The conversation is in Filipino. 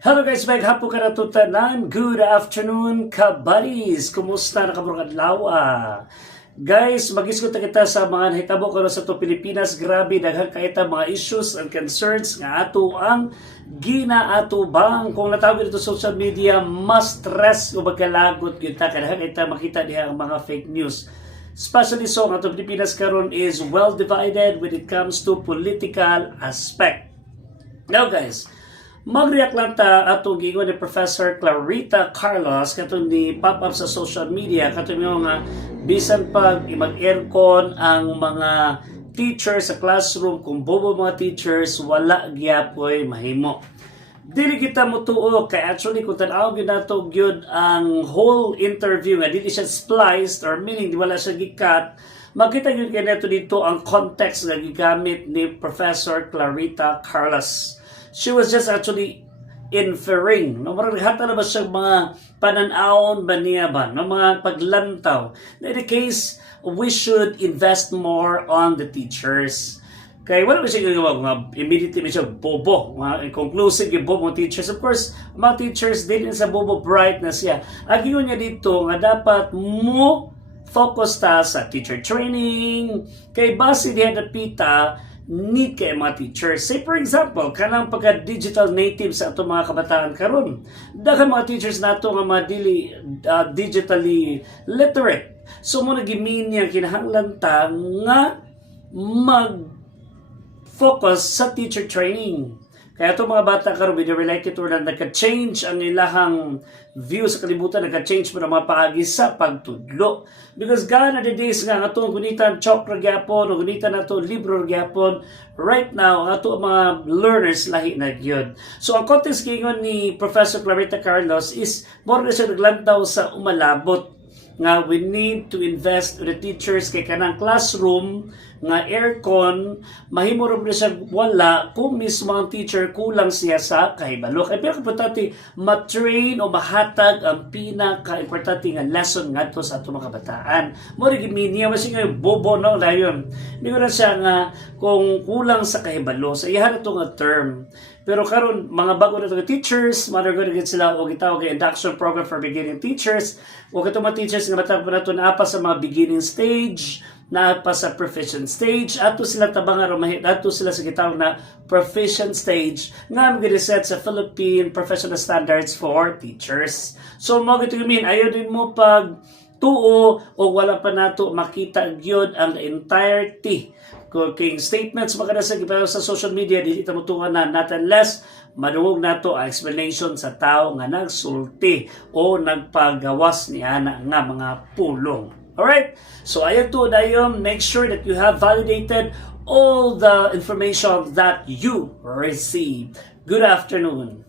Hello guys, may hapon ka na tutanan. Good afternoon, kabadis. Kumusta na kaburang adlaw? Guys, mag-isgot kita sa mga nahitabo karon sa to Pilipinas. Grabe, daghang kaita mga issues and concerns nga ato ang ginaatubang. Kung natawag dito sa social media, mas stress o magkalagot yun ta. Kadaghang kaita makita diha ang mga fake news. Especially so, ang ato Pilipinas karon is well divided when it comes to political aspect. Now guys, mag-react lang ta atong giingon ni Professor Clarita Carlos katong ni pop-up sa social media katong nga bisan pag mag-aircon ang mga teachers sa classroom, kung bobo mga teachers, wala gyapoy mahimo. Dili kita mutuo kay actually kung tan-aw gyud nato gyud ang whole interview nga dili siya spliced or meaning di wala siya gikat, makita gyud kay nato dito ang context nga gigamit ni Professor Clarita Carlos. She was just actually inferring. No, marang hata na ba siya mga pananawon ba niya ba? No, mga paglantaw. In the case, we should invest more on the teachers. Kaya wala ba siya gagawa? Immediately siya bobo. Conclusive yung bobo teachers. Of course, mga teachers din sa bobo bright na siya. Agiyon niya dito nga dapat mo focus ta sa teacher training. Kay base diya napita need kay mga teachers. Say for example, kanang pagka-digital native sa ato mga kabataan karon. Daghang mga teachers nato nga mga dili digitally literate. So mo nagimin niya kinahanglan ta nga mag-focus sa teacher training. Kaya itong mga bata karon related to na nagka-change ang ilahang view sa kalibutan, nagka-change mo na mga paagi sa pagtudlo. Because gone are the days nga itong gunitan chokra gyapon, o gunitan na ito libro gyapon, right now, ito mga learners lahi na yun. So ang context kingon ni Professor Clarita Carlos is more na siya naglantaw sa umalabot nga we need to invest in the teachers kay kanang classroom nga aircon mahimo ra siya wala kung mismo ang teacher kulang siya sa kahibalo. Kay pero importante ma-train o mahatag ang pinaka-importante nga lesson ngadto sa ato mga kabataan. Mo ri giminya masi nga bobo no dayon. Ningon siya nga kung kulang sa kahibalo sa iya na nga term. Pero karon mga bago na mga teachers, managot sila o gitawag nga induction program for beginning teachers. O katong mga teachers nga matag pa nato naa pa sa mga beginning stage, naa pa sa proficient stage, ato sila tabangan ato sila sa gitawag na proficient stage nga mag-reset sa Philippine Professional Standards for Teachers. So mo gito gamin ayo din mo pag tuo o wala pa nato makita gyud ang entirety kung statements makada sa social media dili ta mutuan na not unless maduog nato ang explanation sa tao nga nagsulti o nagpagawas ni ana nga mga pulong. Alright, so ayan to dayon, make sure that you have validated all the information that you receive. Good afternoon.